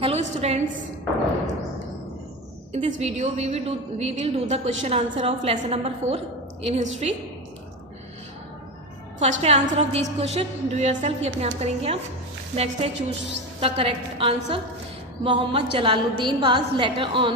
Hello students, in this video we will do the question answer of lesson number 4 in history. First answer of this question do yourself, ये अपने आप करेंगे आप. Next है choose the correct answer. Mohammad Jalaluddin was later on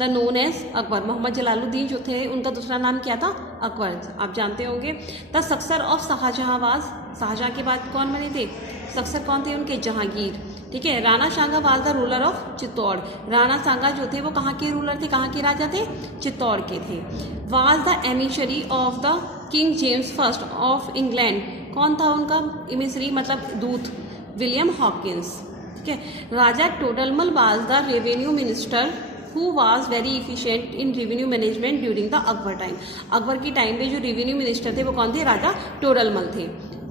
the known as Akbar. Mohammad Jalaluddin जो थे उनका दूसरा नाम क्या था? अकबर. आप जानते होंगे. The successor of Shahjahan was, Shahjahan के बाद कौन बने थे? सक्सर कौन थे उनके? जहांगीर. ठीक है. Rana Sanga was the ruler of Chittor. Rana Sanga जो थे वो कहाँ के रूलर थे, कहाँ के राजा थे? चित्तौड़ के थे. Was the emissary of the king James first of England. कौन था उनका एमिशरी मतलब दूत? William Hawkins. ठीक है. Raja Todarmal was the revenue minister who was very efficient in revenue management during the Akbar time. Akbar की टाइम पे जो रेवेन्यू मिनिस्टर थे वो कौन थे? राजा टोडरमल थे.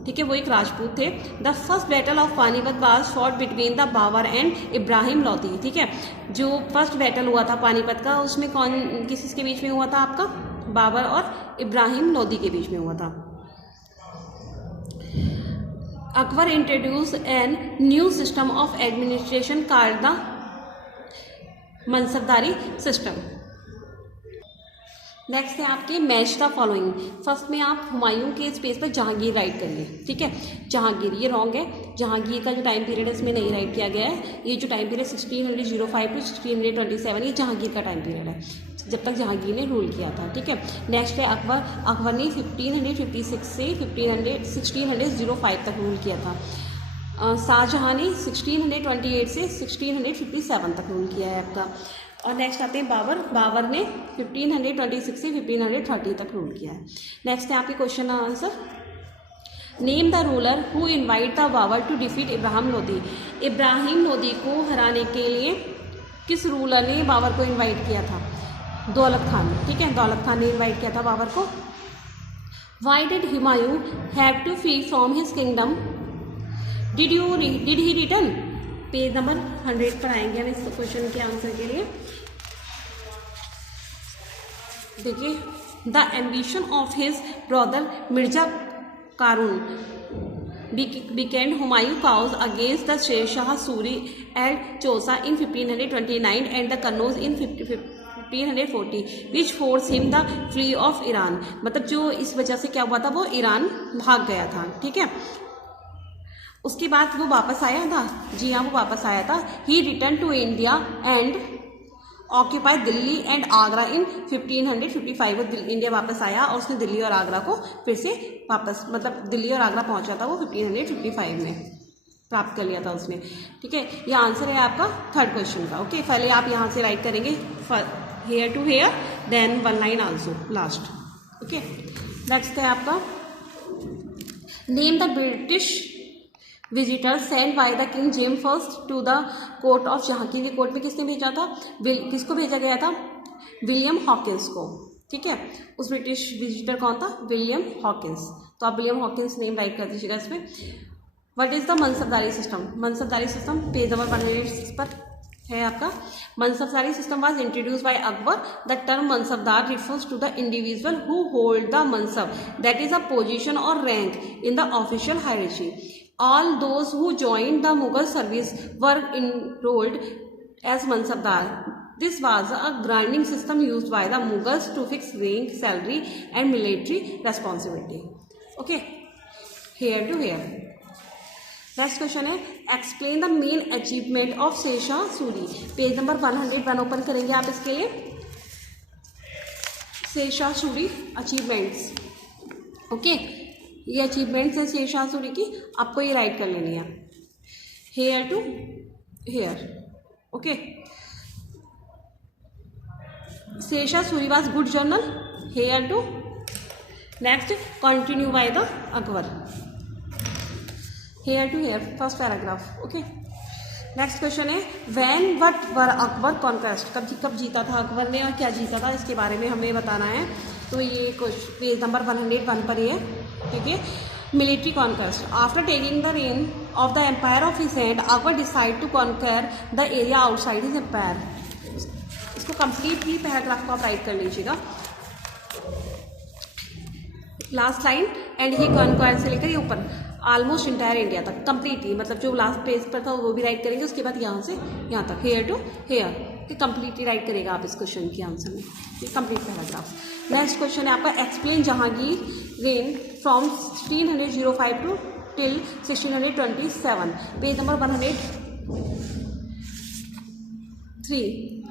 ठीक है. वो एक राजपूत थे. The first battle of Panipat was fought between the Babur and Ibrahim Lodi. ठीक है. जो फर्स्ट बैटल हुआ था पानीपत का उसमें कौन किसके बीच में हुआ था? आपका बाबर और इब्राहिम लोदी के बीच में हुआ था. Akbar introduce N new system of administration called the mansabdari system. Next है आपके मैच द फॉलोइंग. फर्स्ट में आप हुमायूं के स्पेस पर जहांगीर राइट करिए. ठीक है. जहांगीर ये रॉन्ग है. जहांगीर का जो टाइम पीरियड है इसमें नहीं राइट किया गया है. ये जो टाइम पीरियड 1605 टू 1627 ये जहांगीर का टाइम पीरियड है जब तक जहांगीर ने रूल किया था. ठीक है. नेक्स्ट है अकबर. अकबर ने 1556 से 1605 तक रूल किया था. शाहजहां ने 1628 से 1657 तक रूल किया है आपका. और नेक्स्ट आते हैं बाबर. बाबर ने 1526 से 1530 तक रूल किया है. नेक्स्ट है आपके question answer. Name the ruler who invite the Babur to defeat Ibrahim Lodi. Ibrahim Lodi को हराने के लिए किस रूलर ने बाबर को इनवाइट किया था? दौलत खान. ठीक है. दौलत खान ने इनवाइट किया था बाबर को. Why did Humayun have to flee from his kingdom? Did he return? Page number 100 पर आएंगे हम इस क्वेश्चन के आंसर के लिए. देखिए. The ambition of his brother Mirza कारून became Humayun cause against the Sher Shah Suri at Chausa in 1529 and the Kannauj in 1540 which forced him the flee of Iran. मतलब जो इस वजह से क्या हुआ था वो ईरान भाग गया था. ठीक है. उसके बाद वो वापस आया था. जी हाँ वो वापस आया था. He return to India and occupy Delhi and Agra in 1555. वो इंडिया वापस आया और उसने दिल्ली और आगरा को फिर से वापस मतलब दिल्ली और आगरा पहुंचा था वो 1555 में प्राप्त कर लिया था उसने. ठीक है. ये आंसर है आपका थर्ड क्वेश्चन का. ओके. पहले आप यहाँ से राइट करेंगे here to here then one line also last. Okay. Next है आपका name the British visitor send by the king James first to the court of Jahangir. की कोर्ट में किसने भेजा था? किसको भेजा गया था? विलियम हॉकिंस को. ठीक है. उस ब्रिटिश विजिटर कौन था? William Hawkins. तो आप विलियम हॉकिंस नेम राइट कर दीजिएगा इसमें. What is the mansabdari system? Mansabdari system page number 106 पर है आपका. Mansabdari system was introduce by Akbar. The term mansabdar refers to the individual who hold the mansab that is a position और rank in the official hierarchy. All those who joined the Mughal service were enrolled as Mansabdar. This was a grading system used by the Mughals to fix rank, salary and military responsibility. Okay, here to here. Next question है explain the main achievement of Sher Shah Suri. Page number 101 open करेंगे आप इसके लिए. Sher Shah Suri achievements. Okay. ये achievements है शेरशाह सूरी की. आपको ये राइट कर लेनी है here to here. Okay. Sher Shah Suri was good general. Here to. Next continue by the Akbar. Here to here first paragraph. Okay. Next question है when what were Akbar conquest. कब जीता था अकबर ने और क्या जीता था इसके बारे में हमें बताना है. तो ये पेज नंबर 101 पर ही है. ठीक है. Military conquest. After taking the reign of the empire of his hand Akbar decide to conquer the area outside his empire. इसको कंप्लीटली पैराग्राफ को आप राइट कर लीजिएगा. Last line and he conquer से लेकर ये ऊपर. ऑलमोस्ट इंटायर इंडिया तक कंप्लीटली, मतलब जो लास्ट पेज पर था वो भी राइट करेंगे, उसके बाद यहाँ से यहाँ तक, हेयर टू हेयर, कि कंप्लीटली राइट करेगा आप इस क्वेश्चन के आंसर में, ये कंप्लीट पैराग्राफ। नेक्स्ट क्वेश्चन है आपका explain Jahangir reign from 1605 to till 1627, page number 103,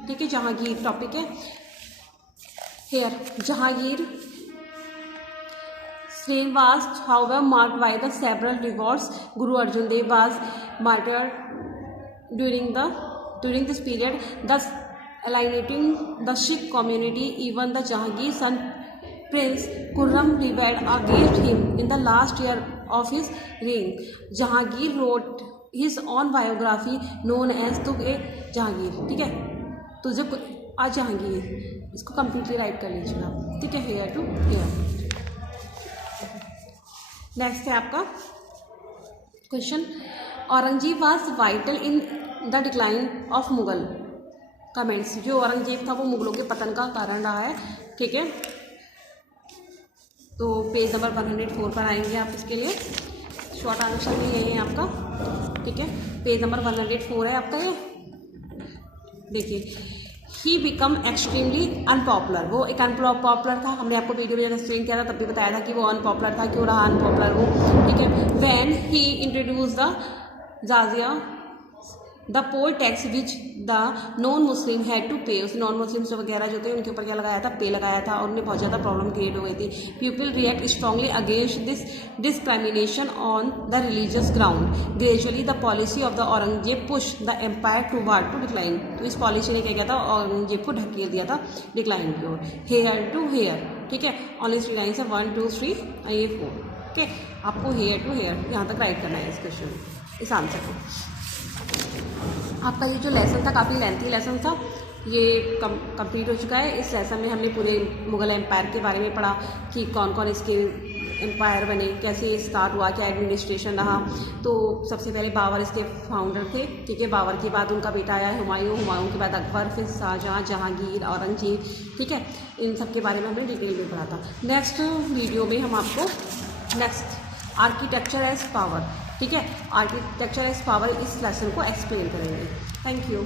ठीक है। जहांगीर टॉपिक है here. Jahangir reign was however marked by the several revolts. Guru Arjan Dev was martyred during this period, thus alienating the Sikh community. Even the Jahangir's son Prince Khurram rebelled against him in the last year of his reign. Jahangir wrote his own biography known as Tugh-e-Jahangir, ठीक है, तुझे जहांगीर, इसको completely right कर लीजिएगा, ठीक है, here to hair. Next है आपका question, Aurangzeb was vital in the decline of Mughal comments. जो औरंगजेब था वो मुगलों के पतन का कारण रहा है, ठीक है। तो पेज नंबर 104 पर आएंगे आप इसके लिए, शॉर्ट आंसर भी यही है आपका, ठीक है। पेज नंबर 104 है आपका, ये देखिए, ही बिकम एक्सट्रीमली अनपॉपुलर। वो एक अनपॉपुलर था, हमने आपको वीडियो में जब एक्सप्लेन किया था तब भी बताया था कि वो अनपॉपुलर था, क्यों रहा अनपॉपुलर वो, ठीक है। When he introduce the jizya the poll tax which the non Muslim had to pay, उस नॉन मुस्लिम्स वगैरह जो थे उनके ऊपर क्या लगाया था, पे लगाया था, और उन्हें बहुत ज़्यादा प्रॉब्लम क्रिएट हो गई थी। People react strongly against this discrimination on the religious ground. Gradually the policy of the Aurangzeb push the empire toward to decline. तो इस पॉलिसी ने क्या किया था, औरंगजेब को ढकेल दिया था डिक्लाइन की ओर। हेयर टू हेयर, ठीक है, ऑनली 3 लाइन्स है, 1 2 3 ये 4, ठीक है। आपको हेयर टू हेयर यहाँ तक राइट करना है इस क्वेश्चन, इस आंसर को। आपका ये जो लेसन था काफ़ी लेंथी लेसन था, ये कंप्लीट हो चुका है। इस लेसन में हमने पूरे मुग़ल एम्पायर के बारे में पढ़ा कि कौन कौन इसके एम्पायर बने, कैसे ये स्टार्ट हुआ, क्या एडमिनिस्ट्रेशन रहा। तो सबसे पहले बाबर इसके फाउंडर थे, ठीक है। बाबर के बाद उनका बेटा आया हुमायूं, हुमायूं के बाद अकबर, फिर शाहजहाँ, जहांगीर, औरंगजेब, ठीक है। इन सब के बारे में हमने डिटेल में पढ़ा था। नेक्स्ट वीडियो में हम आपको नेक्स्ट आर्किटेक्चर एज पावर, ठीक है, आर्किटेक्चर एज पावर इस लेसन को एक्सप्लेन करेंगे। Thank you.